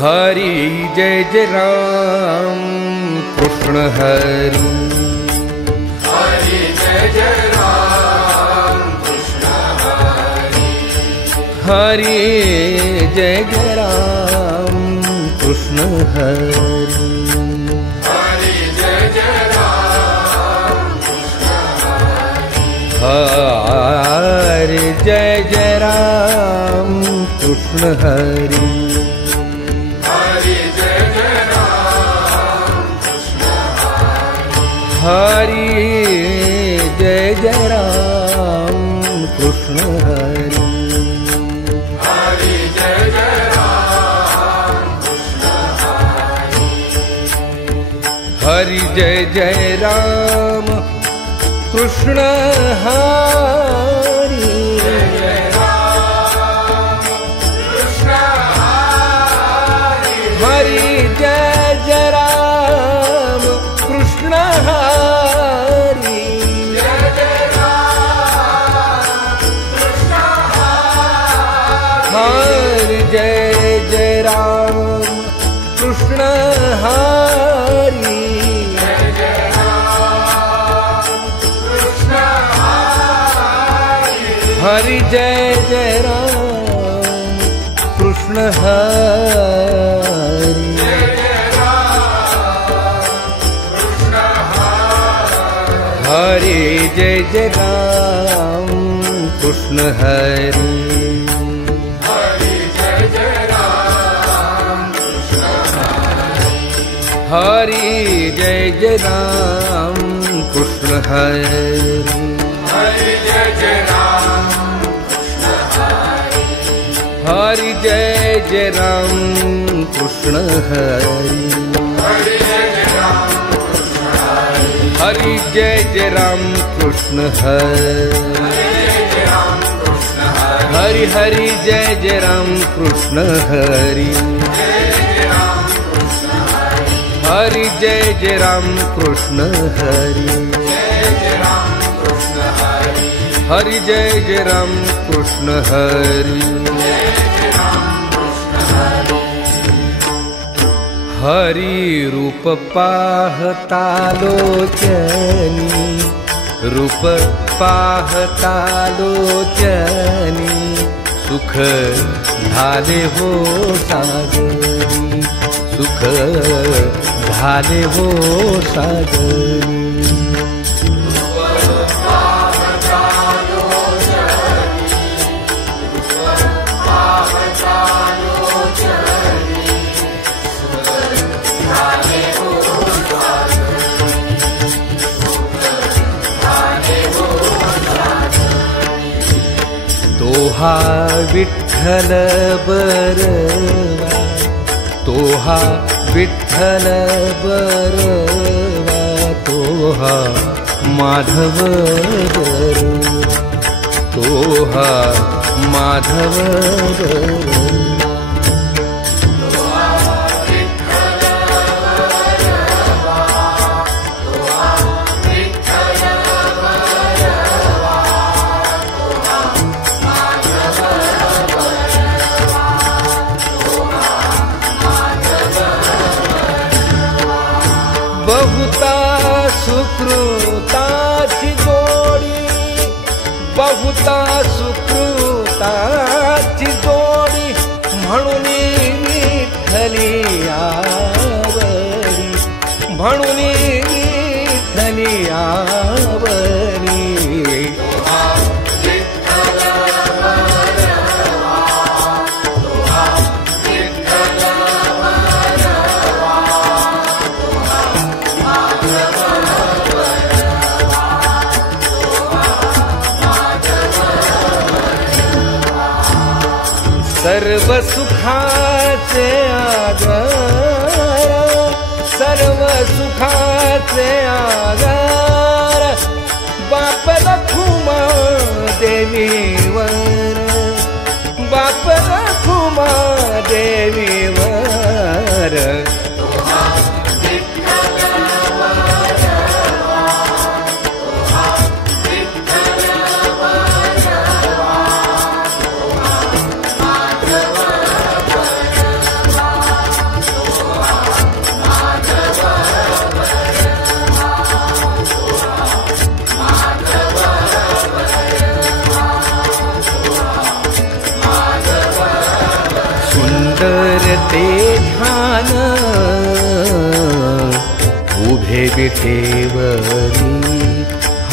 हरि जय जय राम कृष्ण हरि। हरि जय जय राम कृष्ण हरि। हरि जय जय राम कृष्ण हरि। हरि जय जय राम कृष्ण हरि। हरि जय जय राम कृष्ण हरि। हरि जय जय राम कृष्ण हरि। हरि जय जय राम कृष्ण हरि। हरि जय जय राम कृष्ण हरि। जय जय राम कृष्ण हरि। हरि जय जय राम कृष्ण हरि। जय जय राम कृष्ण हरि। हरि जय जय राम कृष्ण हरि। जय जय राम कृष्ण हरि। हरि जय जय राम कृष्ण हरि। जय जय राम कृष्ण हरि। हरि जय जय राम कृष्ण हरि। हरि जय जय राम कृष्ण हरि। हरि जय जय राम कृष्ण हरि। हरि जय जय राम कृष्ण हरि। हरि जय जय राम कृष्ण हरि। हरि जय जय राम कृष्ण हरि। हरि जय जय राम कृष्ण हरि। हरि हरि जय जय राम कृष्ण हरि। हरि जय जय राम कृष्ण हरि। हरि जय जय राम कृष्ण हरि। हरि रूप पाहता लोचनी। रूप पाहता लोचनी। सुख झाले हो सागरी। सुख झाले हो सागरी। तोहा विठ्ठल बरवा। तोहा विठ्ठल बरवा। तोहा माधव बरवा। तोहा माधव बरवा। बहुता सुकृताची जोडी। बहुता सुकृताची जोडी। म्हणून विठ्ठली आवरी। म्हणून विठ्ठली आवरी। सर्व सुखाचे आधार। सर्व सुखाचे आधार। बाप रखुमा देवीवर। बाप रखुमा देवीवर।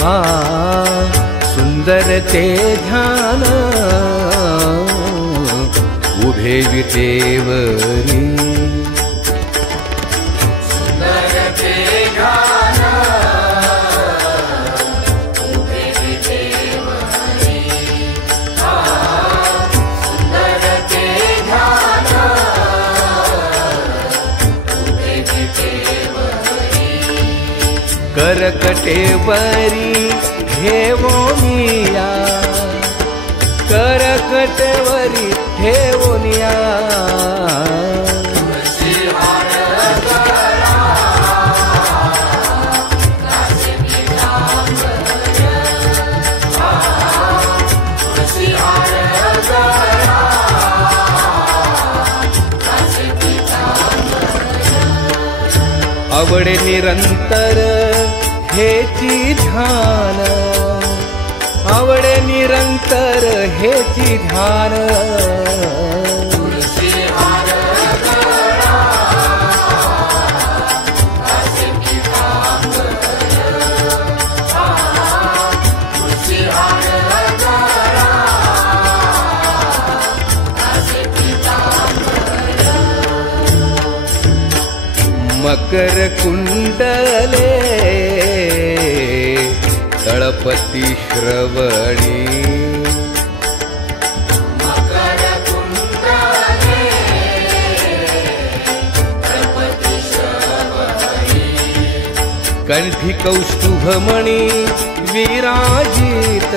हा सुंदर ते ध्यान उभे विटेवरी करकटेवरी ठेवोनिया करकटेवरी ठेवोनिया आवडे निरंतर हेची ध्यान आवडे निरंतर हेची ध्यान मकर कुंडले तळपती श्रवणी मकर कुंडले तळपती श्रवणी कंठी कौस्तुभमणी विराजित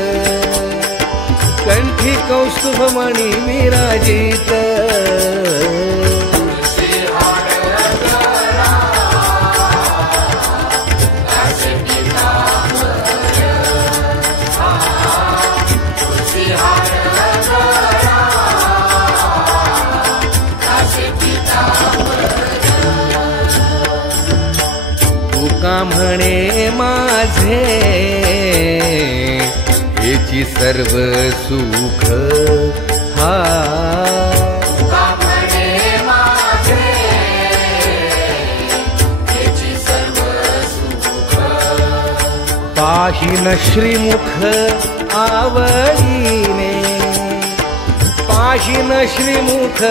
कंठी कौस्तुभमणी विराजित तुका म्हणे माझे हेची सर्व सुख हा तुका म्हणे माझे हेची सर्व सुख पाहिन श्रीमुख आवडीने पाहिन श्रीमुख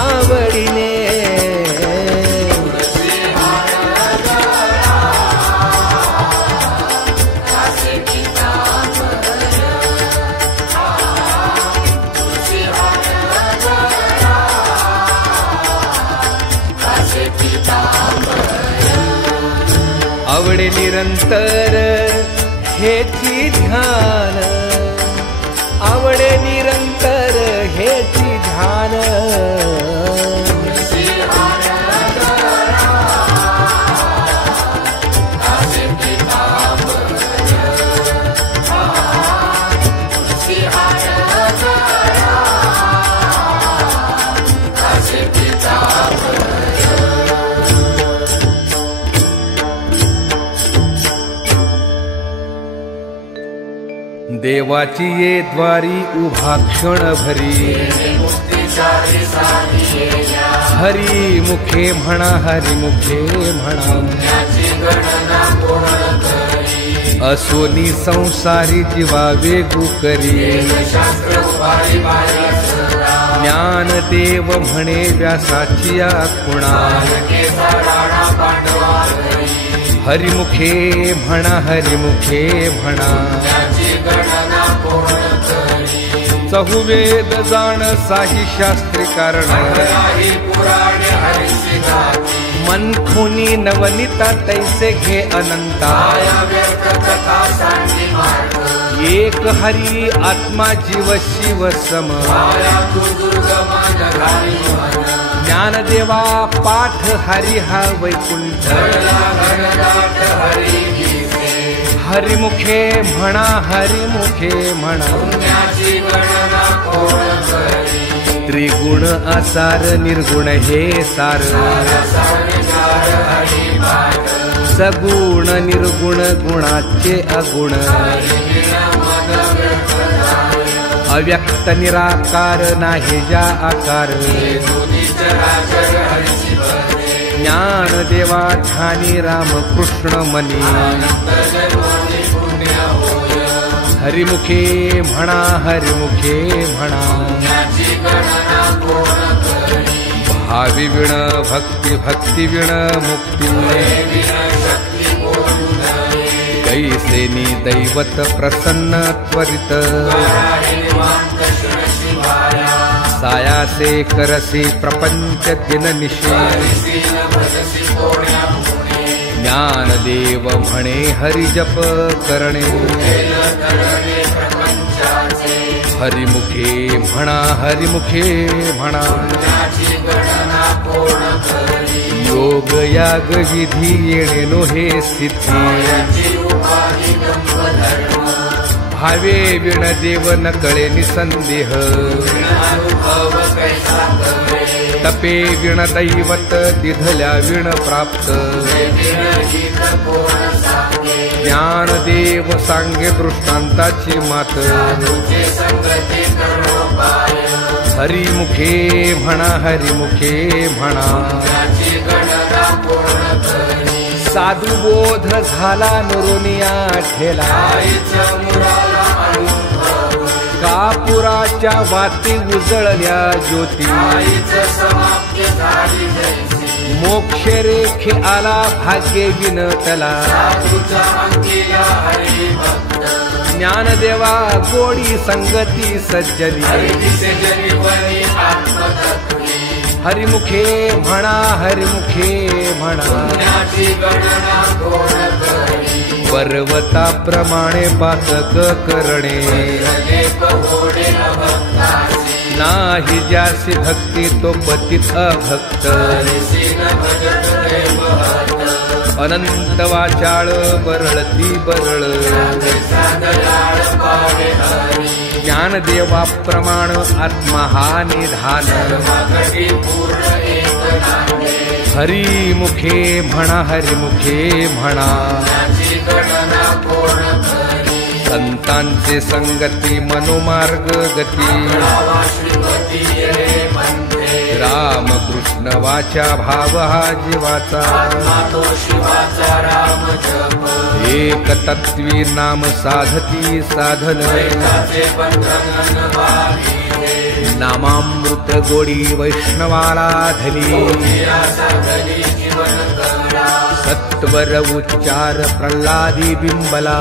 आवडीने आवडे निरंतर हेची ध्यान आवडे निरंतर हेची ध्यान देवाची ये द्वारी उभा क्षण भरी हरी मुखे म्हणा हरी मुखे म्हणा असोनी संसारी जीवा वेगू करी ज्ञान देव म्हणे व्यासाची खुणा हरिमुखे म्हणा हरिमुखे म्हणा चहुवेद जाण साही शास्त्री कारण मनखुनी नवनिता तैसे घे अनंता एक हरी आत्मा जीव शिव सम ज्ञानदेवा पाठ हरि हा वैकुंठ हरिमुखे म्हणा हरिमुखे म्हणा त्रिगुण आसार निर्गुण हे सार सगुण निर्गुण गुणाचे अगुण अव्यक्त निराकार नाही जा आकार ज्ञान देवा ध्यानी राम कृष्ण मनी हरिमुखे म्हणा हरिमुखे म्हणा भावी विण भक्ती भक्ती विण मुक्ती कैसेनी दैवत प्रसन्न त्वरित सायासे करसी प्रपंच दिननिशी ज्ञानदेव म्हणे हरिजप करणे हरिमुखे म्हणा हरिमुखे म्हणा योग याग विधी येणे नो हे सिद्धी भावे विण देव न कळे निसंदेह तपे विण दैवत दिधल्या विण प्राप्त ज्ञानदेव सांगे दृष्टांताची मात हरिमुखे म्हणा हरिमुखे म्हणा साधू बोध झाला नुरुनिया ठेला कापुराच्या वाती उजळल्या ज्योती मोक्ष रेखे आला भाग्य विनतला ज्ञानदेवा गोडी संगती सज्जनी हरिमुखे म्हणा हरिमुखे म्हणा पर्वताप्रमाणे पातक करणे नाही ज्यासी भक्ती तो पतित अभक्त अनंत वाचाळ बरळती बरळ ज्ञानदेवाप्रमाण आत्मा हा निधान हरिमुखे म्हणा हरिमुखे म्हणा संतांचे संगती मनोमार्ग गती राम कृष्ण वाचा भाव हा जीवाचा एक तत्वी नाम साधती साधन नामामृत गोडी वैष्णवाला धली सत्वर उच्चार प्रल्हादी बिंबला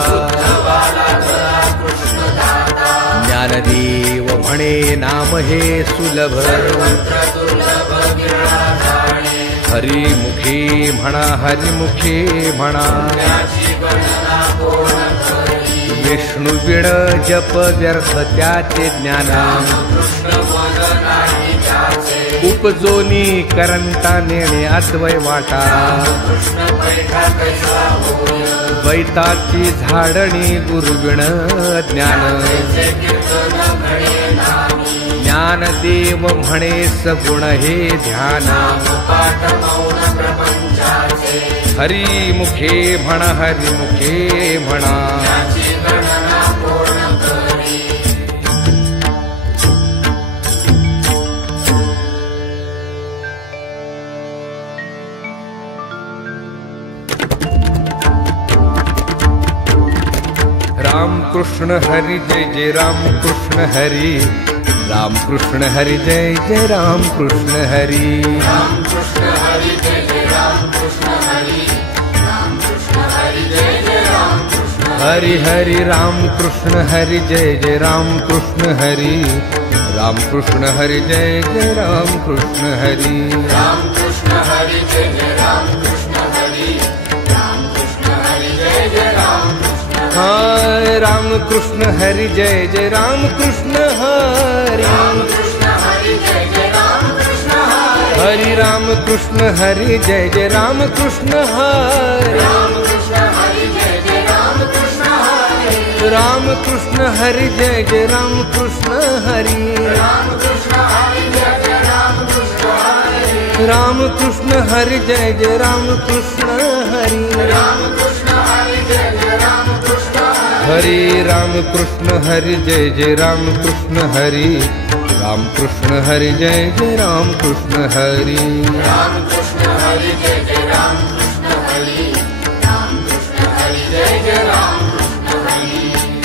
ज्ञानदेव म्हणे नाम हे सुलभ हरिमुखे म्हणा हरिमुखे म्हणा विष्णु विण जप व्यर्थ त्याचे ज्ञान उपजोनी करंटा नेणे अद्वय वाटा द्वैताची झाडणी गुरुविण ज्ञान ज्ञानदेव म्हणे सगुण हे ध्यान हरिमुखे म्हणा हरिमुखे म्हणा राम कृष्ण हरि जय जय राम कृष्ण हरि राम कृष्ण हरि जय जय राम कृष्ण हरि राम कृष्ण हरि जय जय राम कृष्ण हरि राम कृष्ण हरि जय जय राम कृष्ण हरि हरि राम कृष्ण हरि जय जय राम कृष्ण हरि राम कृष्ण हरि जय जय राम कृष्ण हरि राम कृष्ण हरि जय जय राम कृष्ण हरि राम कृष्ण हरि जय जय राम हाय राम कृष्ण हरि जय जय राम कृष्ण हरि राम कृष्ण हरि जय जय राम कृष्ण हरि हरि राम कृष्ण हरि जय जय राम कृष्ण हरि राम कृष्ण हरि जय जय राम कृष्ण हरि राम कृष्ण हरि जय जय राम कृष्ण हरि राम कृष्ण हरि जय जय राम कृष्ण हरि राम कृष्ण हरि जय जय राम कृष्ण हरि राम कृष्ण हरि जय जय राम कृष्ण हरि राम कृष्ण हरि जय जय राम कृष्ण हरि राम कृष्ण हरि जय जय राम कृष्ण हरि राम कृष्ण हरि जय जय राम कृष्ण हरि राम कृष्ण हरि जय जय राम कृष्ण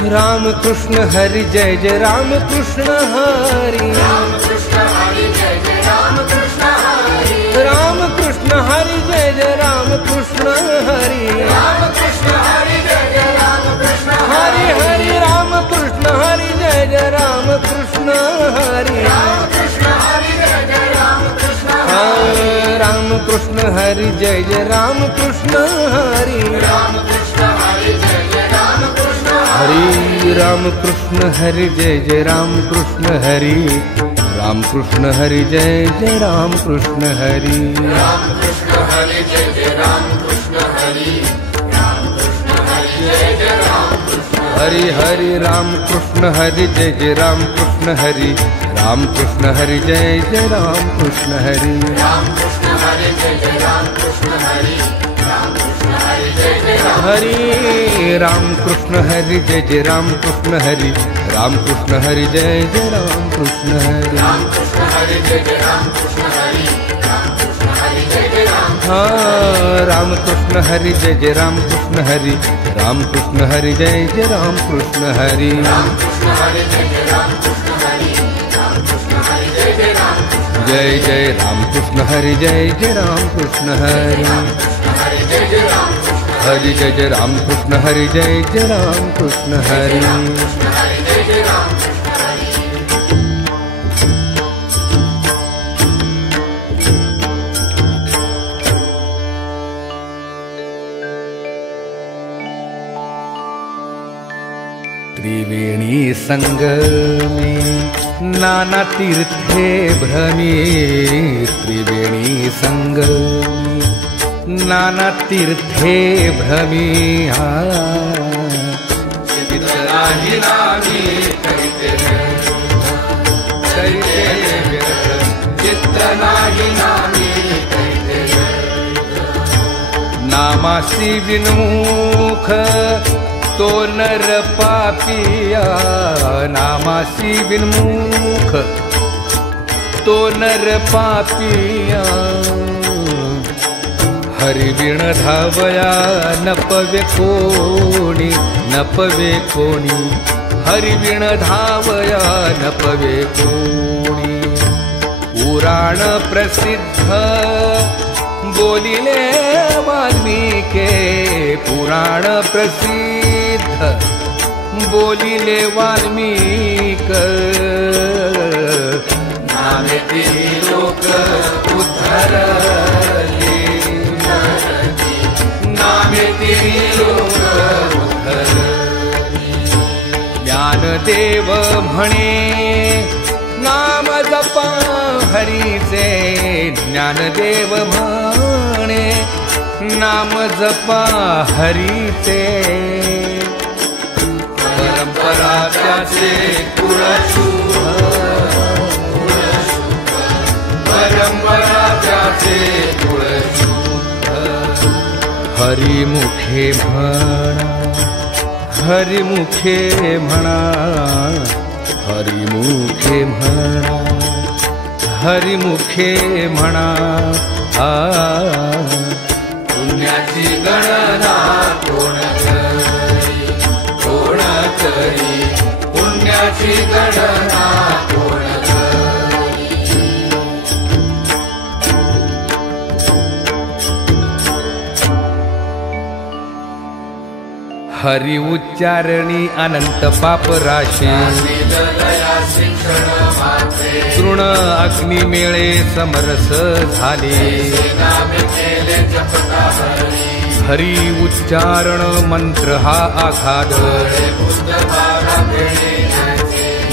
हरि राम कृष्ण हरी जय जय राम कृष्ण हरी राम कृष्ण हरि जय जय राम कृष्ण हरि राम कृष्ण हरी जय जय राम कृष्ण हरी राम कृष्ण हरि जय जय राम कृष्ण हरि हरि राम कृष्ण हरी जय जय राम कृष्ण हरी राम कृष्ण हरि जय जय राम कृष्ण राम कृष्ण हरी जय जय राम कृष्ण हरी राम कृष्ण हरि जय जय राम कृष्ण हरि राम कृष्ण हरि जय जय राम कृष्ण हरि राम कृष्ण हरि जय जय राम कृष्ण हरि राम कृष्ण हरि जय जय राम कृष्ण हरि राम कृष्ण हरि जय जय राम कृष्ण हरि हरि राम कृष्ण हरि जय जय राम कृष्ण हरि राम कृष्ण हरि जय जय राम कृष्ण हरि राम कृष्ण हरि जय जय राम कृष्ण हरि राम कृष्ण हरि जय जय राम हरि राम कृष्ण हरि जय जय राम कृष्ण हरि राम कृष्ण हरि जय जय राम कृष्ण हरि राम कृष्ण हरि जय जय राम कृष्ण हरि राम कृष्ण हरि जय जय राम राम कृष्ण हरि जय जय राम कृष्ण हरि राम कृष्ण हरि जय जय राम कृष्ण हरि राम कृष्ण हरि जय जय राम कृष्ण हरि राम कृष्ण हरि जय जय राम जय जय राम कृष्ण हरि जय जय राम कृष्ण हरि कृष्ण हरि जय जय राम कृष्ण हरि जय जय राम कृष्ण हरि जय जय राम कृष्ण हरि कृष्ण हरि जय जय राम कृष्ण हरि त्रिवेणी संगमे नाना तीर्थे भ्रमी त्रिवेणी संगमे नाना तीर्थे भ्रमी चित्तनाहि नामी करिते चित्तनाहि नामी करिते नामासी विन्मुख तो नर पापिया नामासी विन्मुख तो नर पापिया हरिविण धावया नपवे कोणी हरिविण धावया नपवे कोणी पुराण प्रसिद्ध बोलिले वाल्मीके पुराण प्रसिद्ध बोलिले वाल्मीक नामे तिन्ही लोक उद्धरले नामे तिन्ही लोक ज्ञानदेव म्हणे नाम जपा हरीचे ज्ञानदेव म्हणे नाम जपा हरीचे परंपरा त्याचे कुळशुभ परंपरा त्याचे कुळशुभ हरिमुखे म्हणा हरिमुखे म्हणा हरिमुखे म्हणा हरिमुखे म्हणा पुण्याची गणना कोण करी पुण्याची गणना कोण हरि उच्चारणी अनंत पाप राशी दया शिक्षण मात्रे तृण अग्नी मेळे समरस झाले नामे केले जपता हरी हरि उच्चारण मंत्र हा आघात बुद्ध बारा भेणे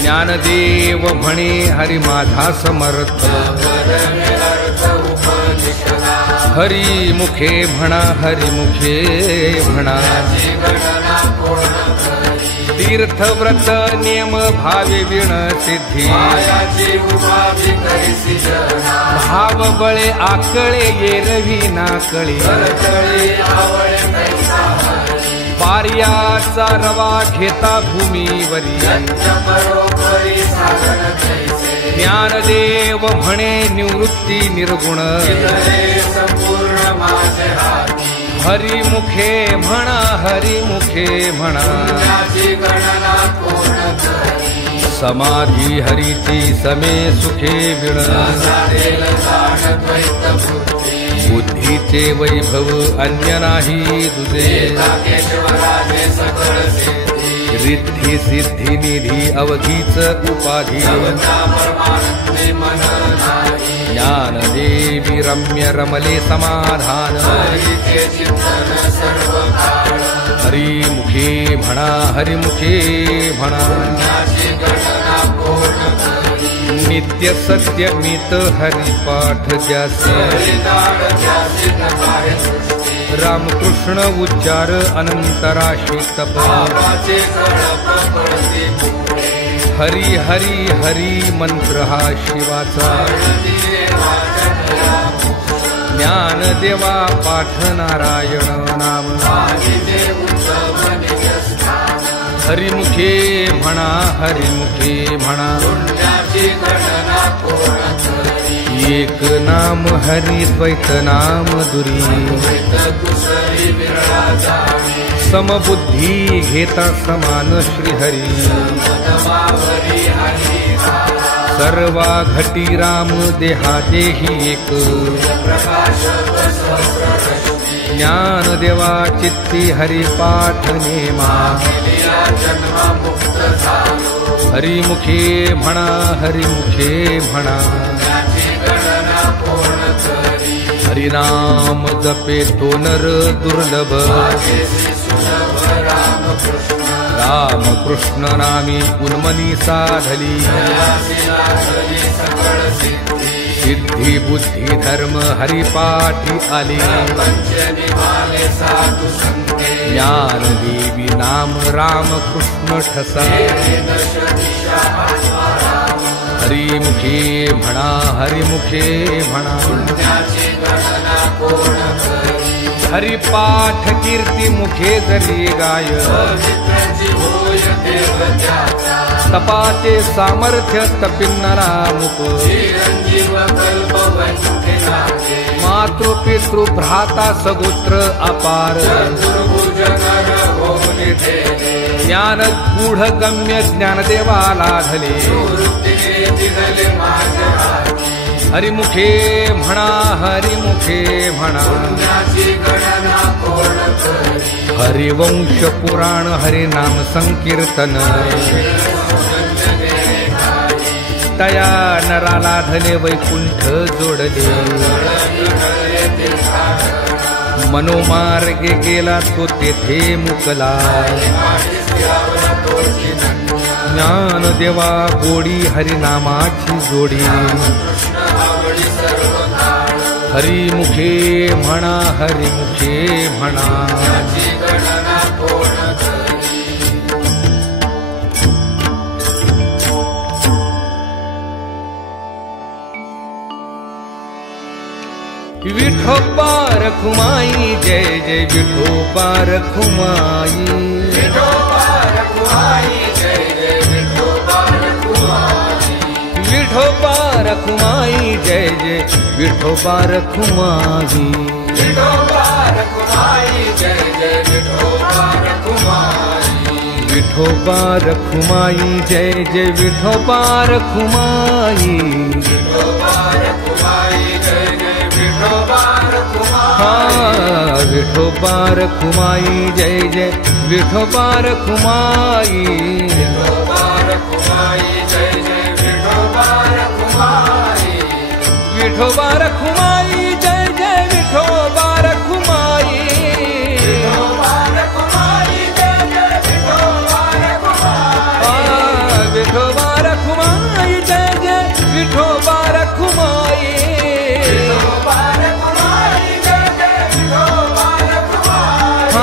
ज्ञानदेव म्हणे हरि माझा समर्थ करणे अर्थ उपनिषदा हरि मुखे म्हणा हरि मुखे म्हणा गणना कोण करी तीर्थव्रत नियम भावे विण सिद्धी मायाची उभावी करीसी जना भाव बळे आकळे येरवी नाकळे तळी आवळे कैसा हरी पार्याचा रवा घेता भूमीवरी बरोबरी साधन कैसे ज्ञानदेव म्हणे निवृत्ती निर्गुण संपूर्ण माझे हाती हरिमुखे म्हणा हरिमुखे म्हणा पुण्याची गणना कोण करी समाधी हरीची समे सुखे विण साधेल जाण द्वैत बुद्धी बुद्धीचे वैभव अन्य नाही तुझे केशवराजे सकळ सिद्धी रिद्धी सिद्धी निधी अवधीच उपाधी परमानंदे मन नाही ज्ञान देवी रम्य रमले समाधान हरीचे चिंतन सर्व काळ हरिमुखे म्हणा हरिमुखे म्हणा पुण्याची गणना कोण करी नित्य सत्य मित हरिपाठ ज्यासे हरिदान ज्यासी नकारे सृष्टी रामकृष्ण उच्चार अनंतराशी तप पापाचे कळप पडती पुढे हरी हरी हरी मंत्र हा शिवाचा ज्ञानदेवा पाठ नारायण नाम हरिमुखे म्हणा हरिमुखे म्हणा पुण्याची गणना कोण करी एक नाम हरि द्वैत नाम दुरी कुसरी विरळा जावी समबुद्धी घेता समान श्रीहरी पदमावरी हरी सर्वा घटी राम देहा देही एक प्रकाश सहस्र रश्मी ज्ञान देवा चित्ती हरिपाठ नेमा लिया जन्म मुक्त झालो हरिमुखे म्हणा हरिमुखे म्हणा पुण्याची गणना कोण करी हरिनाम जपे तो नर दुर्लभ आजेसी सुलभ रामकृष्ण रामकृष्ण नामी उन्मनी साधली दयासी लागली सकळ सिद्धी सिद्धी बुद्धी धर्म हरिपाठी आली पंच निभाले साधू संगे ज्ञान देवी नाम रामकृष्ण ठसा दश दिशा राम हरिमुखे म्हणा हरिमुखे म्हणा पुण्याची गणना कोण करी हरिपाठ कीर्ती मुखे जरी गाय पवित्रची होय देव त्याचा तपाचे सामर्थ्य तपिन्नरा मुख चिरंजीव कल्प वंचे लागे मातृपितृ भ्राता सगोत्र अपार चतुर्भुज नर होऊन ठेले ज्ञान गूढ गम्य ज्ञानदेवा लाधले वृत्तीने दिनले माझ्या हाती हरिमुखे म्हणा हरिमुखे म्हणा पुण्याची गणना कोण करी हरिवंश पुराण हरिनाम संकीर्तन तया नराला धने वैकुंठ जोडले मनोमार्गे गेला तो तेथे मुकला ज्ञान देवा गोडी हरिनामाची जोडी हरिमुखे म्हणा हरिमुखे म्हणा गणना कोण करी विठोबा रखुमाई जय जय विठोबा रखुमाई विठोबा रखुमाई जय जय विठोबा रखुमाई विठोबा रखुमाई जय जय विठोबा रखुमाई विठोबा रखुमाई जय जय विठोबा रखुमाई विठोबा रखुमाई जय जय विठोबा रखुमाई विठोबा रखुमाई जय जय विठोबा रखुमाई हा विठोबा रखुमाई जय जय विठोबा रखुमाई विठोबा रखुमाई जय जय विठोबा रखुमाई विठोबा रखुमाई जय जय विठोबा रखुमाई विठोबा रखुमाई जय जय विठोबा रखुमाई विठोबा रखुमाई जय जय विठोबा रखुमाई विठोबा रखुमाई जय जय विठोबा रखुमाई हा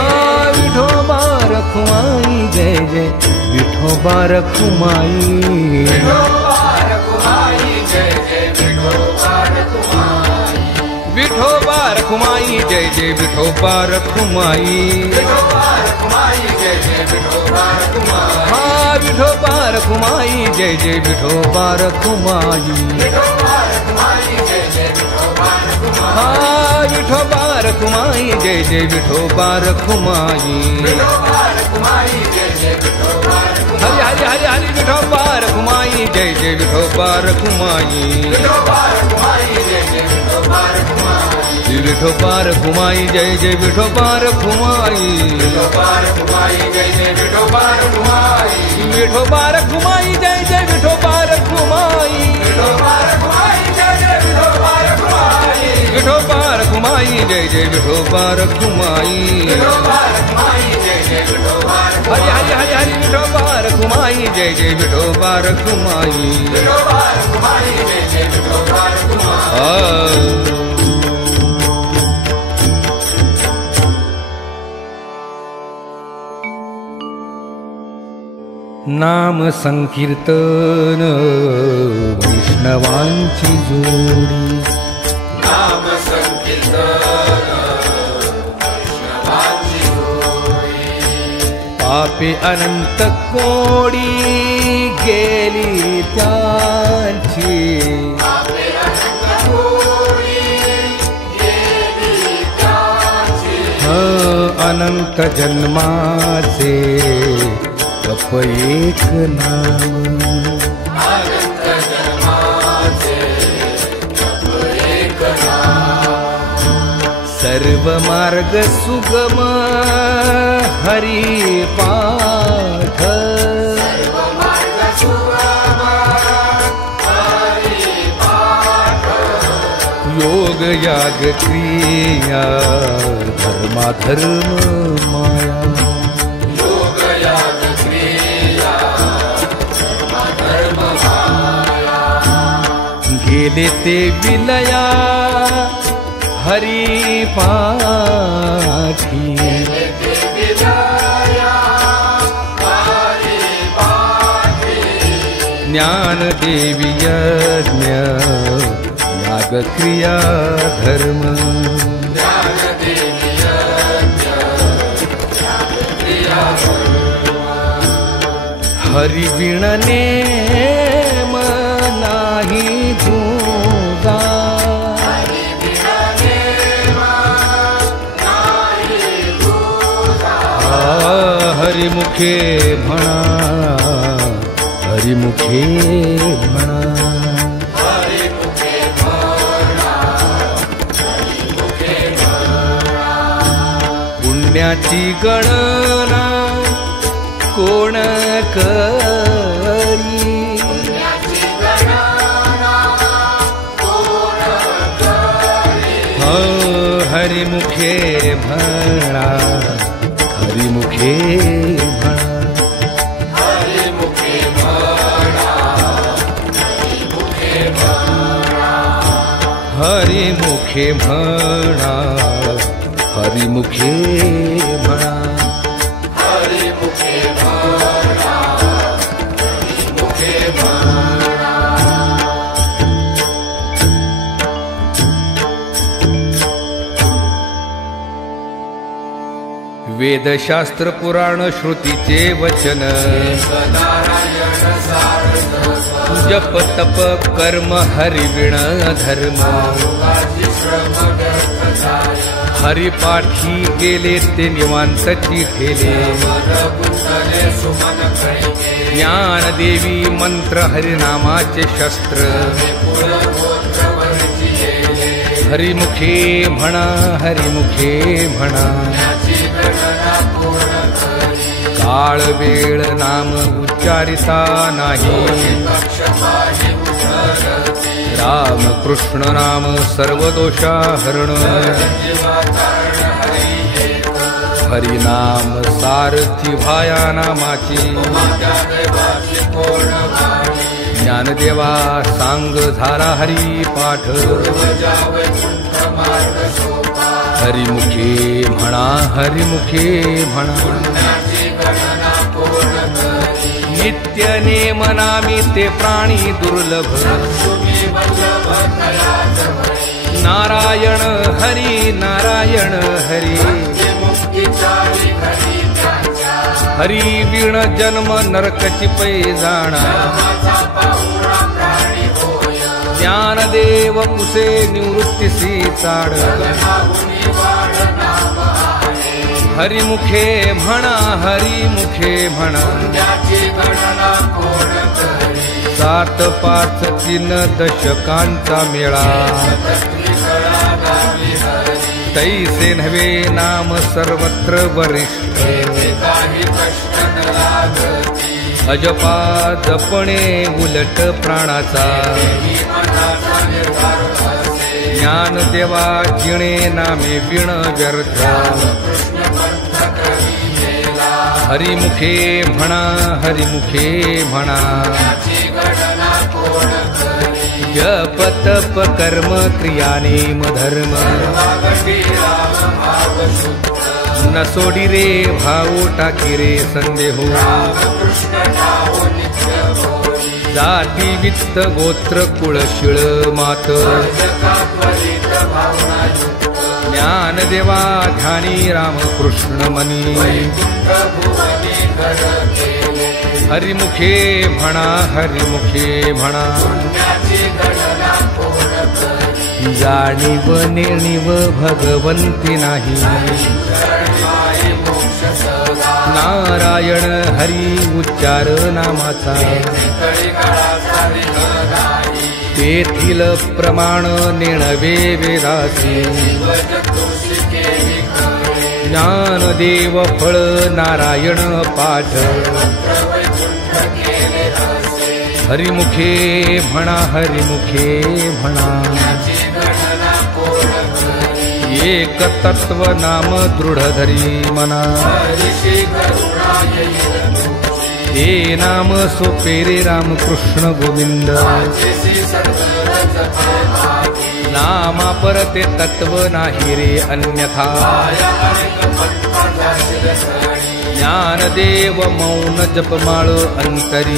विठोबा रखुमाई जय जय विठोबा रखुमाई विठोबा रखुमाई जय जय विठोबा रखुमाई विठोबा रखुमाई जय जय विठोबा रखुमाई विठोबा रखुमाई जय जय विठोबा रखुमाई हा विठोबा रखुमाई जय जय विठोबा रखुमाई विठोबा रखुमाई जय जय विठोबा हा विठोबा रखुमाई जय जय विठोबा रखुमाई हरि हरि हरि हरि विठोबा रखुमाई जय जय विठोबा रखुमाई विठोबा रखुमाई जय जय विठोबा रखुमाई विठोबा रखुमाई जय जय विठोबा रखुमाई विठोबा रखुमाई जय जय विठोबा रखुमाई हरि हरि हरि हरि विठोबा रखुमाई जय जय विठोबा रखुमाई नाम संकीर्तन वैष्णवांची जोडी नाम संकीर्तन वैष्णवांची जोडी पापे अनंत कोडी गेली त्यांची पापे अनंत कोडी गेली त्यांची अनंत जन्माचे जप एक नाम अनंत जन्माचे जप एक नाम सर्व मार्ग सुगम हरी पाठ सर्व मार्ग सुगम हरी पाठ योग याग क्रिया धर्माधर्म माया गेले ते विलया हरी पाठी ज्ञान देवी यज्ञ याग क्रिया धर्म हरि बिन नेम नाही झुंजा हरिमुखे म्हणा हरिमुखे म्हणा पुण्याची गणना कोण करी हरिमुखे म्हणा हरिमुखे म्हणा हरिमुखे म्हणा हरिमुखे म्हणा वेदशास्त्र पुराण श्रुतीचे वचन जप तप कर्म हरिविण धर्म हरिपाठी गेले ते निवांतची ठेले ज्ञानदेवी मंत्र हरिनामाचे शस्त्र हरिमुखे म्हणा हरिमुखे म्हणा काळ वेळ नाम उच्चारिता नाही राम कृष्ण नाम सर्व दोषा हरण हरिनाम सारथी भाया नामाची ज्ञानदेवा सांग झाला हरी पाठ हरिमुखे म्हणा हरिमुखे म्हणा नित्य नेम नामी ते प्राणी दुर्लभ नारायण हरी नारायण हरी हरी विण जन्म नरकची पै जाणा ज्ञानदेव कुसे निवृत्तीसी चाड हरिमुखे म्हणा हरिमुखे म्हणा 7 5 3 दशकांचा मेळा तैसे नव्हे नाम सर्वत्र वरिष्ठ अजपा जपणे उलट प्राणाचा ज्ञानदेवा जिणे नामे बिण व्यर्थ हरिमुखे म्हणा हरिमुखे म्हणा जप तप कर्म क्रियानेम धर्म न सोडी रे भाऊ टाकी रे संदेहो जाती वित्त गोत्र कुळ शिळ मात ज्ञानदेवा ध्यानी रामकृष्ण मनी हरिमुखे म्हणा हरिमुखे म्हणा जाणीव नेणीव भगवंती नाही नारायण हरी उच्चार नामाचा तेथील प्रमाण नेणवे वेदासी ज्ञानदेव फळ नारायण पाठ हरिमुखे म्हणा हरिमुखे म्हणा एक तत्व नाम दृढ धरी मना हे नाम सोपे रे रामकृष्ण गोविंद नामा परते तत्व नाही रे अन्यथा ज्ञानदेव मौन जपमाळ अंतरी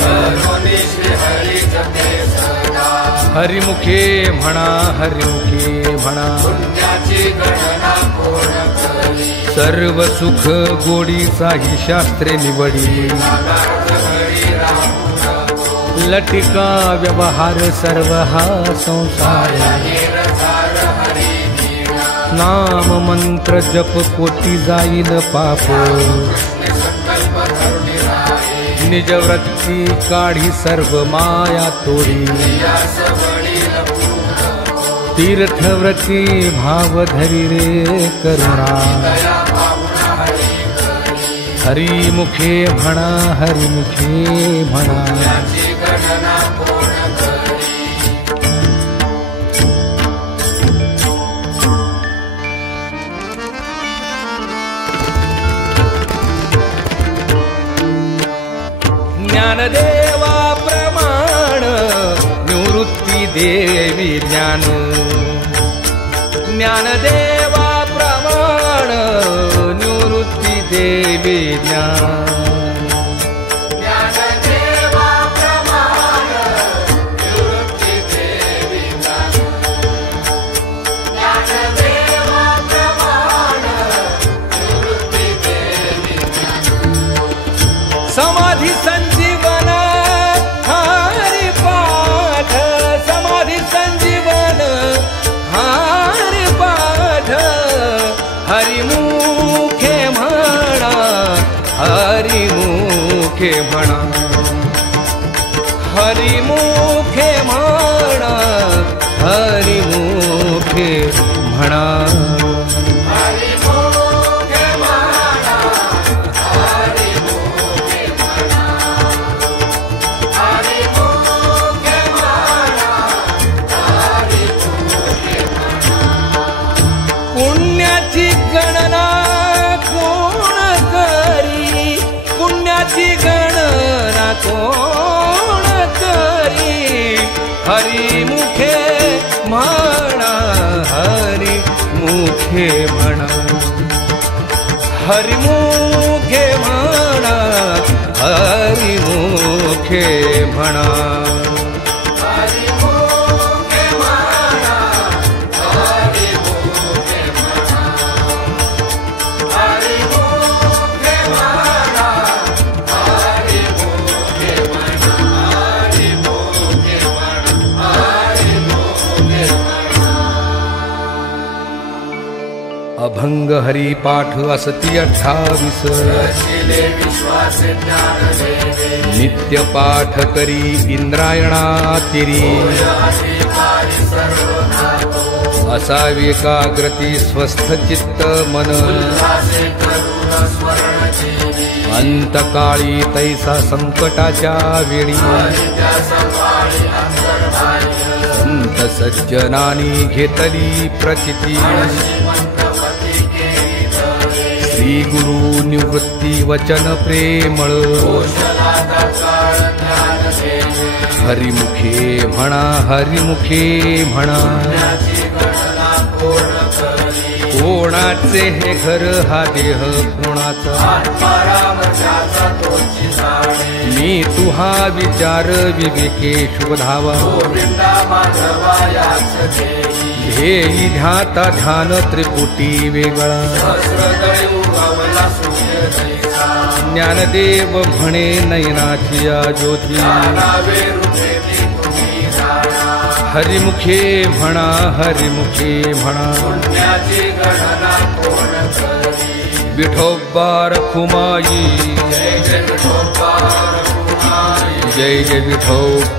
हरिमुखे म्हणा हरिमुखे म्हणा सर्व सुख गोडीचाही शास्त्रे निवडी लटिका व्यवहार सर्व हा संसार नाम मंत्र जप कोटी जाईल पाप निजवृत्ती काढी सर्व माया तोडी तीर्थव्रती भाव धरी रे करुणा हरिमुखे म्हणा हरिमुखे म्हणा ज्ञानदेवा प्रमाण निवृत्ती देवी ज्ञान ज्ञानदेवा प्रमाण निवृत्ती देवी ज्ञान समाधि संजीवन हरि पाठ समाधि संजीवन हरि पाठ हरिमुखे म्हणा हरिमुखे म्हणा हरिमुखे म्हणा हरिमुखे म्हणा पुण्याची गणना कोण करी पुण्याची गणना कोण करी हरिमुखे म्हणा हरिमुखे म्हणा हरिमुखे म्हणा हरिमुखे म्हणा हरिमुखे अभंग हरिपाठ असती 28 रचिले विश्वास ज्ञान देवे नित्य पाठ करी इंद्रायणातिरी अधिकारी सर्व भागो असावे एकाग्रती स्वस्थ चित्त मन उल्हासे करुण स्मरण जीवी अंतकाळी तैसा संकटाच्या वेळी त्या सकाळी अंतर्बाह्य संत सज्जनानी घेतली प्रचिती श्रीमंतवती केली तळे श्री गुरु निवृत्ती वचन प्रेमळ कौशलाचा काळ ज्ञान देवे हरिमुखे म्हणा हरिमुखे म्हणा त्याची गणना कोण करी कोणाचे हे घर हा देह कोणाचा आत्माराम त्याचा तोची जाणे मी तुहा विचार विवेके शोधावा गोविंदा माधवा याच देई ध्येयी ध्याता ध्यान त्रिपुटी वेगळा सहस्रदळी उगवला सूर्य जैसा ज्ञानदेव म्हणे नयनाची या ज्योती नावे रूपेती तुम्ही जाणा हरिमुखे म्हणा हरिमुखे म्हणा पुण्याची गणना कोण करी विठोबा रखुमाई जय जय विठोबा रघुमाई जय जय विठोबा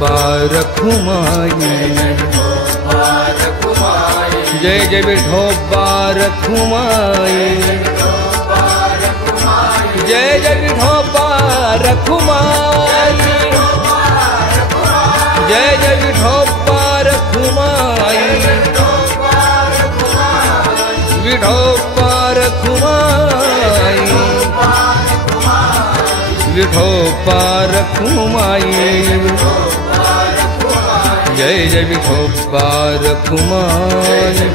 रखुमाई विठोबा रघुमाई जय जय विठोबा रखुमाई विठोबा रघुमाई जय जय विठोबा रखुमाई जय जय विठोबा रखुमाई विठोबा रखुमाई विठोबा रखुमाई जय जय विठोबा रखुमाई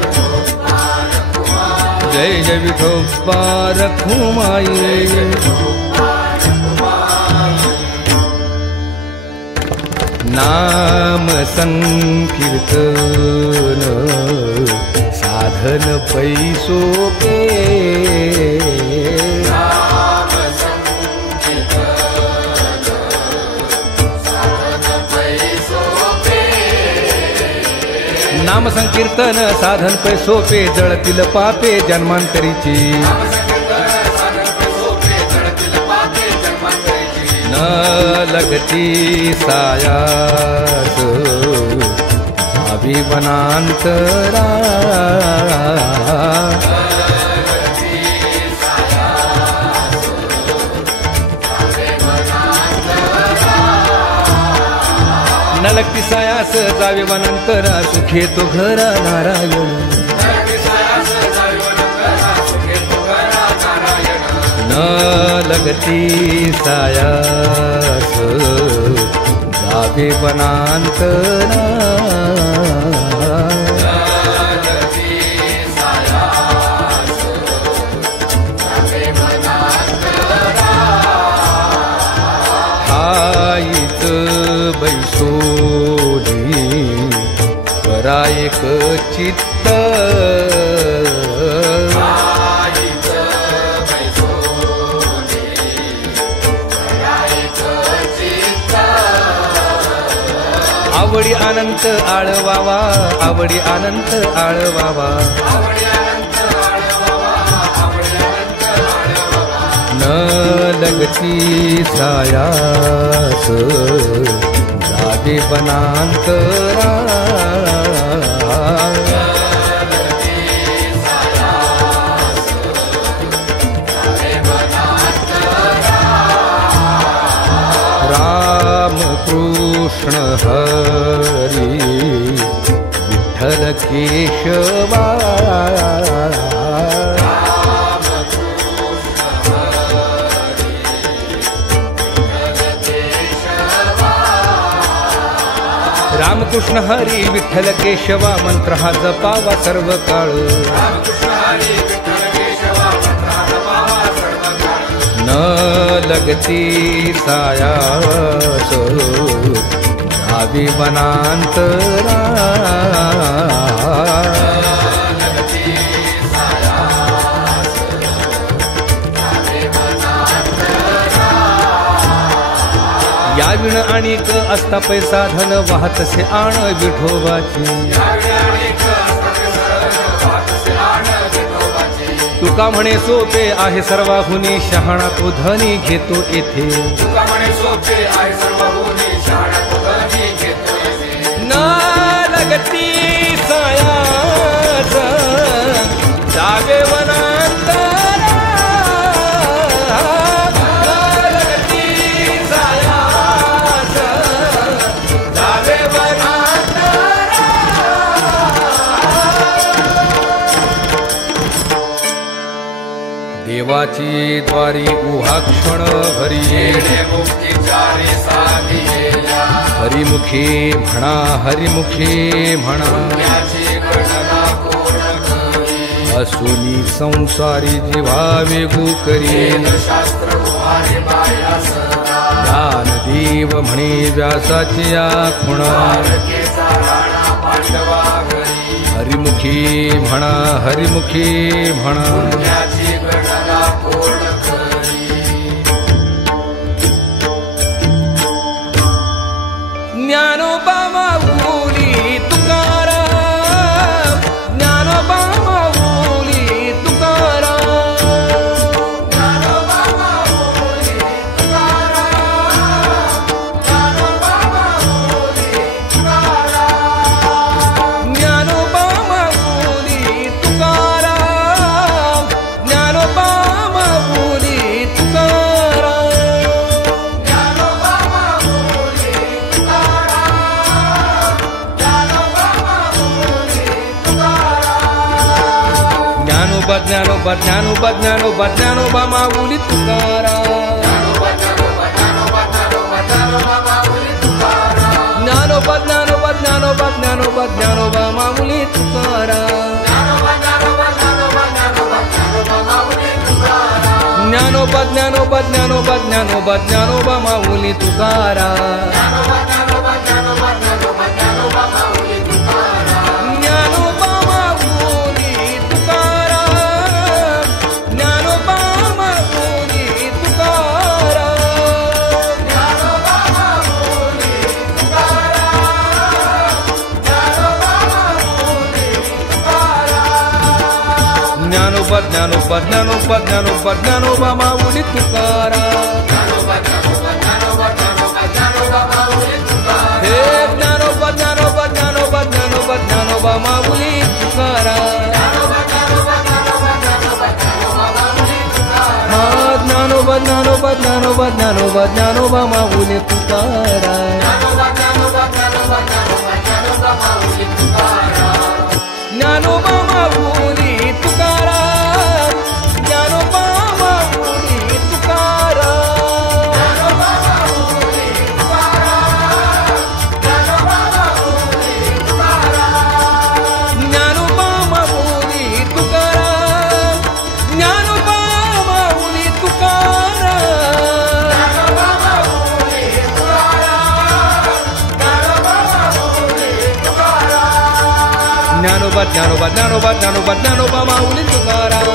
जय जय विठोबा रखुमाई नाम संकीर्तन साधन पैसो पे नाम संकीर्तन साधन पैसो पे जळतील पापे जन्मांतरीची न लगती सायास अभिवनांतरा न लगती सायास जावे वनांतरा सुखे तो घरा नारायण न लगती सायास जावे वनांतरा हाईच बैसोनी करा एक चित्त आवडी अनंत आळवावा आवडी अनंत आळवावा न लगती सायास जावे वनांतरा राम कृष्ण हरी विठ्ठल केशवा रामकृष्ण हरी विठ्ठल केशवा मंत्र हा जपावा सर्व काळ न लगती सायास जावी वनांतरा याविण आणिक असता पैसा धन वाहतसे आण विठोबाची तुका म्हणे सोपे आहे सर्वाहुनी शहाणा तो धनी घेतो येथे तुका म्हणे सोपे आहे सर्वहुनी शहाणा तो धनी घेतो येथे ना लगती सायाच जावे वनांतरा ना लगती सायाच जावे वनांतरा देवाची द्वारी उहा क्षण भरी येणे मुक्तीचारी साधी गेल्या हरिमुखे म्हणा हरिमुखे म्हणा पुण्याची गणना कोण करी असुनी संसारी जीवा वेगू करी वेदशास्त्र उभारे बाया सदा ज्ञानदेव म्हणे व्यासाची या खुणा द्वारकेचा राणा पांडवा घरी हरिमुखे म्हणा हरिमुखे म्हणा पुण्याची गणना कोण करी ज्ञानोबा माऊली तुकाराम ज्ञानोबा माऊली तुकाराम ज्ञानोबा माऊली तुकाराम ज्ञानोबा माऊली तुकाराम ज्ञानोबा माऊली तुकाराम ज्ञानोबा माऊली तुकाराम ज्ञानोबा माऊली तुकाराम ज्ञानोबा माऊली तुकाराम ज्ञानोबा ज्ञानोबा ज्ञानोबा ज्ञानोबा ज्ञानोबा माऊली तुकाराम ज्ञानोबा ज्ञानोबा ज्ञानोबा ज्ञानोबा ज्ञानोबा माऊली तुकाराम ज्ञानोबा ज्ञानोबा ज्ञानोबा ज्ञानोबा ज्ञानोबा माऊली तुकाराम ज्ञानोबा ज्ञानोबा ज्ञानोबा ज्ञानोबा ज्ञानोबा माऊली तुकाराम ज्ञानोबा ज्ञानोबा ज्ञानोबा ज्ञानोबा ज्ञानोबा माऊली तुकाराम ज्ञानोबा ज्ञानोबा ज्ञानोबा ज्ञानोबा ज्ञानोबा माऊली तुकाराम ज्ञानोबा माऊली तुकाराम ज्ञानोबा माऊली तुकाराम ज्ञानोबा माऊली तुकाराम ज्ञानोबा माऊली तुकाराम ज्ञानोबा ज्ञानोबा ज्ञानोबा ज्ञानोबा ज्ञानोबा माऊली तुकाराम ज्ञानोबा ज्ञानोबा ज्ञानोबा ज्ञानोबा ज्ञानोबा माऊली तुकाराम हे ज्ञानोबा ज्ञानोबा ज्ञानोबा ज्ञानोबा ज्ञानोबा माऊली तुकाराम ज्ञानोबा ज्ञानोबा ज्ञानोबा ज्ञानोबा ज्ञानोबा माऊली तुकाराम हा ज्ञानोबा ज्ञानोबा ज्ञानोबा ज्ञानोबा ज्ञानोबा माऊली तुकाराम ज्ञानोबा ज्ञानोबा ज्ञानोबा ज्ञानोबा ज्ञानोबा माऊली तुकाराम ज्ञानोबा माऊली तुकाराम ज्ञानोबा माऊली तुकाराम ज्ञानोबा माऊली तुकाराम ज्ञानोबा माऊली तुकाराम ज्ञानोबा माऊली तुकाराम ज्ञानोबा माऊली तुकाराम ज्ञानोबा माऊली तुकाराम ज्ञानोबा माऊली तुकाराम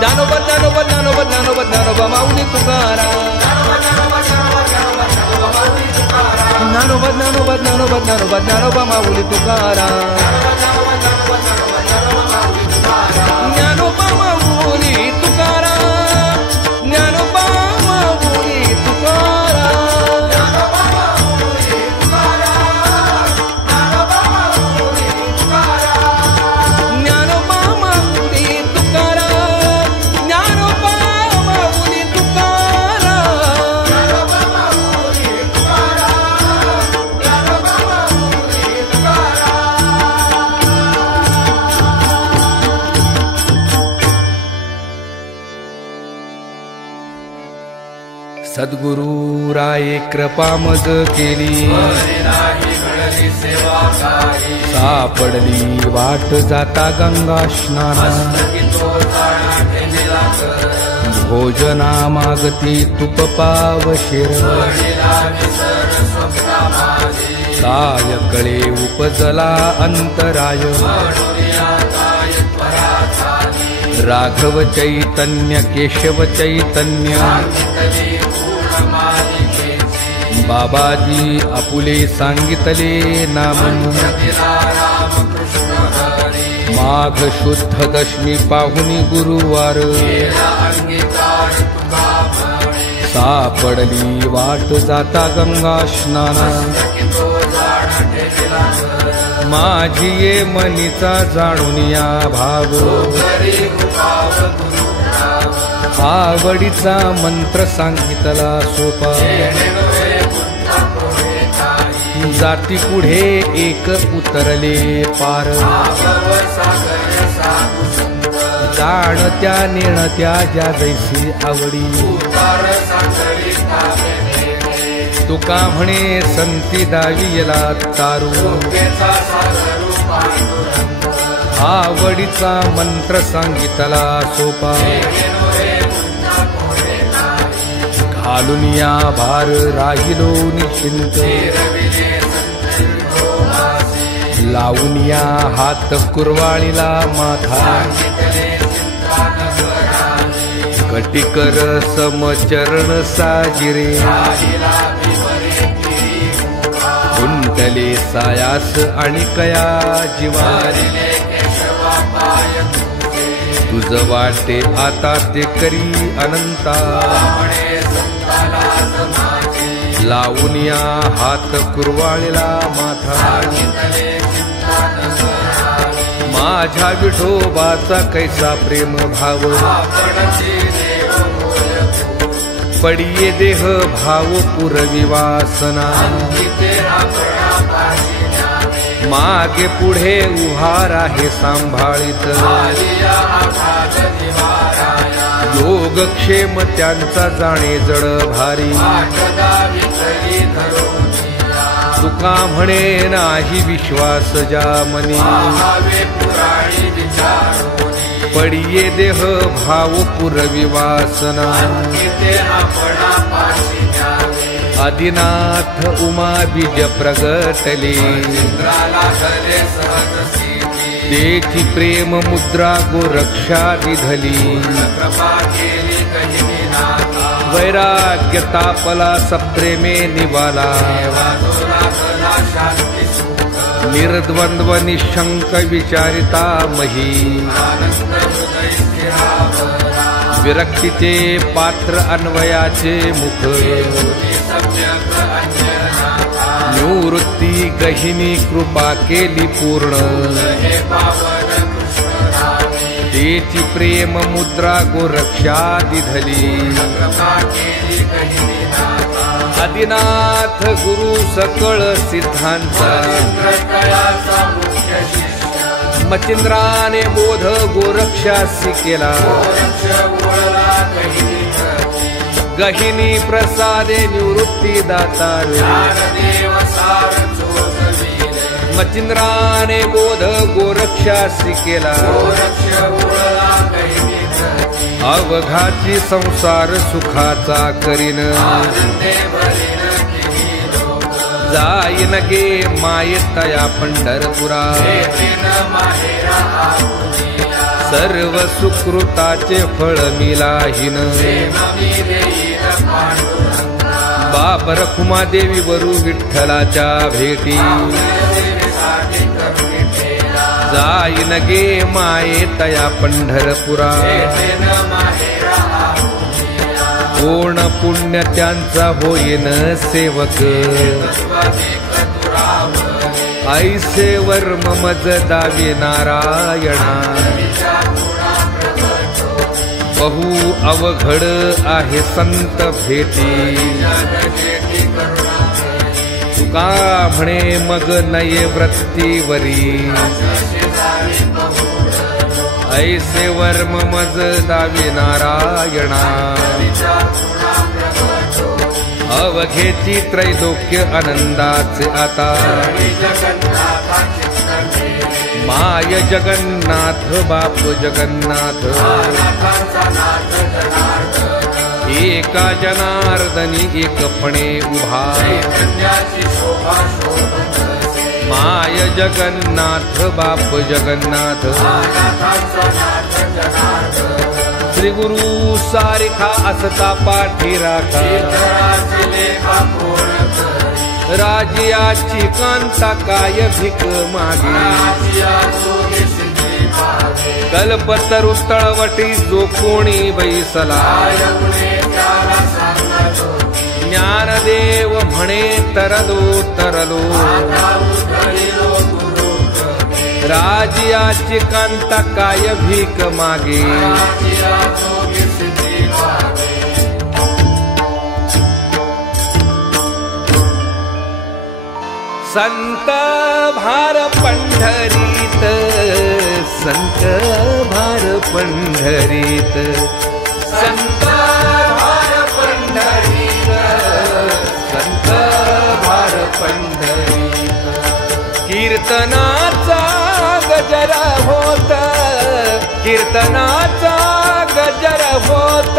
ज्ञानोबा ज्ञानोबा ज्ञानोबा ज्ञानोबा ज्ञानोबा माऊली तुकाराम ज्ञानोबा ज्ञानोबा ज्ञानोबा ज्ञानोबा ज्ञानोबा माऊली तुकाराम ज्ञानोबा ज्ञानोबा ज्ञानोबा ज्ञानोबा ज्ञानोबा माऊली तुकाराम ज्ञानोबा माऊली तुकाराम ज्ञानोबा माऊली तुकाराम ज्ञानोबा माऊली तुकाराम ज्ञानोबा माऊली सद्गुरु राये कृपा मज केली सापडली वाट जाता गंगा स्नाना भोजना मागती तुप पावशिर काय कळे उपजला अंतराय राघव चैतन्य केशव चैतन्य बाबाजी आपुले सांगितले नाम माघ शुद्ध दशमी पाहुणी गुरुवार सापडली वाट जाता गंगा स्नाना माझी ये मनीचा जाणून या भाव आवडीचा मंत्र सांगितला सोपा जाती पुढे एक उतरले पार जाणत्या नेणत्या ज्या जैसी आवडी तुका म्हणे संती दावियला तारू आवडीचा मंत्र सांगितला सोपा घालून या भार राहिलो निश्चिंत लावून या हात कुरवाळीला माथा कटिकर समचरण साजिरे कुंटले सायास आणि कया जिवारी तुझ वाटे आता ते करी अनंता लावून या हात कुरवाळीला माथा माझ्या विठोबाचा कैसा प्रेम भाव पडिये देह भाव पुरवी वासना मागे पुढे उहार आहे सांभाळीत योगक्षेम त्यांचा जाणे जड भारी तुका म्हणे नाही विश्वास ज्या मनी पडिये देह भाव पुरवी वासना आदिनाथ उमा बीज प्रगटले तेची प्रेम मुद्रा गोरक्षा विधली वैराग्य तापला सप्रेमे निवाला निर्द्वंद्व निशंक विचारिता मही विरक्तीचे पात्र अन्वयाचे मुख निवृत्ती गहिनी कृपा केली पूर्ण तेची प्रेम मुद्रा गोरक्षा दिधली आदिनाथ गुरु सकळ सिद्धांचा मचिंद्राने बोध गोरक्षासी केला गहिनी प्रसादे निवृत्ती दातार मचिंद्राने बोध गोरक्षासी केला अवघाची संसार सुखाचा करीन जाईन गे मायेतया पंढरपुरा सर्व सुकृताचे फळ मिलाहीन बाप रखुमादेवी वरू विठ्ठलाच्या भेटी जाईन गे मायेतया पंढरपुरा कोण पुण्य त्यांचा होईन सेवक ऐसे वर्म मज दावी नारायणा बहु अवघड आहे संत भेटी तुका म्हणे मग नये वृत्तीवरी ऐसे वर्म मज दावी नारायणा अवघेची त्रैलोक्य आनंदाचे आता माय जगन्नाथ बाप जगन्नाथ एका जनार्दनी एकपणे उभा माय जगन्नाथ बाप जगन्नाथ श्री गुरु सारिखा असता पाठी राखा राजियाची कांता काय भिक मागे कल्पतरु तळवटी जो कोणी बैसला ज्ञानदेव म्हणे तरलो तरलो राजियाची कांता काय भीक मागे संत भार पंढरीत संत भार पंढरीत संत भार पंढरीत संत भार पंढरीत कीर्तनाचा गजर होत कीर्तनाचा गजर होत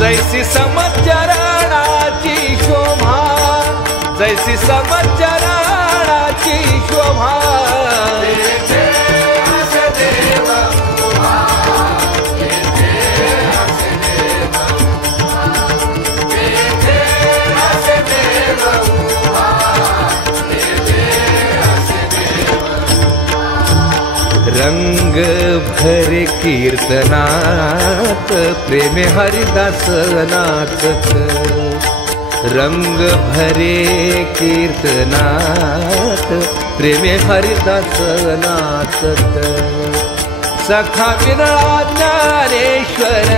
जैसी समचरणाची शोभा जैसी समचरणाची शोभा रंग भरे कीर्तनात प्रेमे हरिदास नाचत रंग भरे कीर्तनात प्रेमे हरिदास नाचत सखा विरळा ज्ञानेश्वर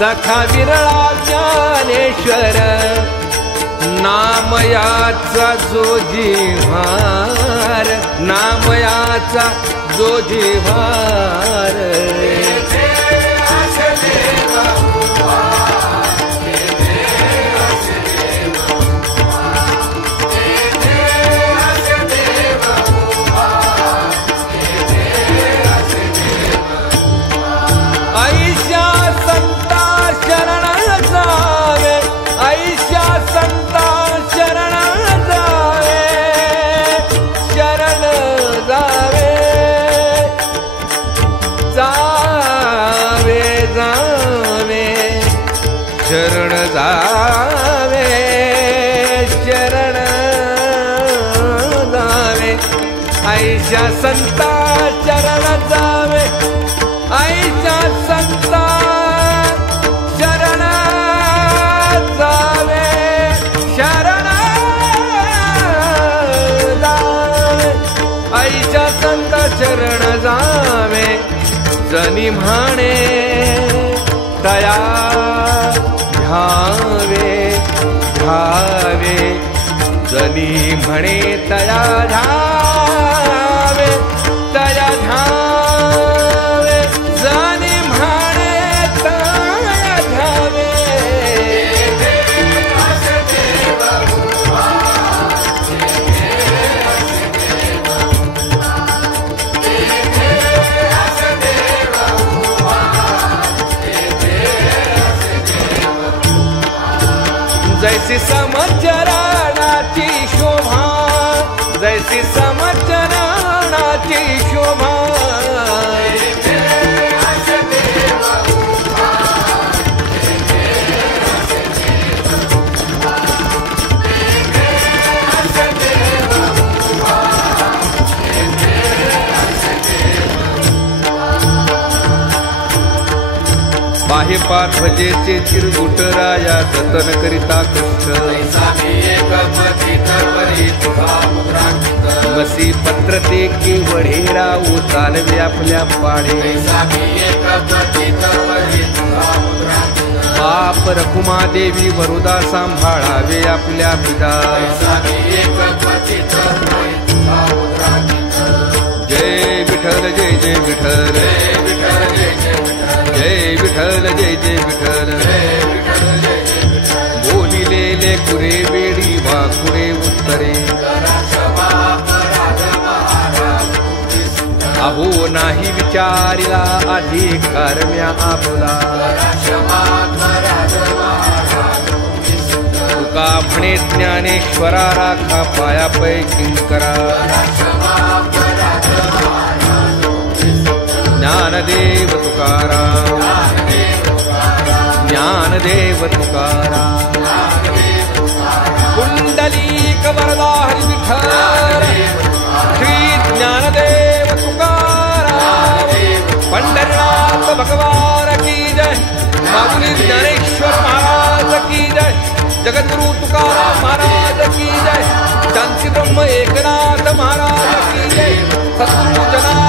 सखा विरळा ज्ञानेश्वर नामयाचा जो जिव्हार नामयाचा जो जिव्हार ऐशा संता शरण जावे ऐशा संता शरण जावे शरण जावे जावे जावे शरण जावे शरण जावे ऐशा संता शरण जावे ऐशा संता शरण जावे शरण जावे ऐशा संत शरण जावे जनी म्हणे तया ध्यावे ध्यावे जनी म्हणे तया ध्यावे तया ध्यावे जनी म्हणे तया ध्यावे जैसी समचरणाची शोभा जैसी समचरणाची शोभा बाहे पाठजेचे चिरगुटराया जतन करिता कष्ट मसी पत्र ते केवढेरा उचालवे आपल्या पाडे बाप रखुमा देवी वरुदा सांभाळावे आपल्या पिता जय विठ्ठल जय जय विठ्ठल जय विठ्ठल जय जय विठ्ठल बोलिलेले कुरे वेडी वाकुरे उत्तरे अहो नाही विचारिला अधिकार म्या आपला तुका म्हणे ज्ञानेश्वरा राखा पाया पै किंकरा ज्ञानदेव तुकाराम ज्ञानदेव तुकाराम कुंडलीक वरदा हरी विठ्ठल श्री ज्ञानदेव तुकाराम पंढरनाथ भगवान की जय माऊली ज्ञानेश्वर महाराज की जय जगद्गुरु तुकाराम महाराज की जय शांती ब्रह्म एकनाथ महाराज की जय सद्गुरु जना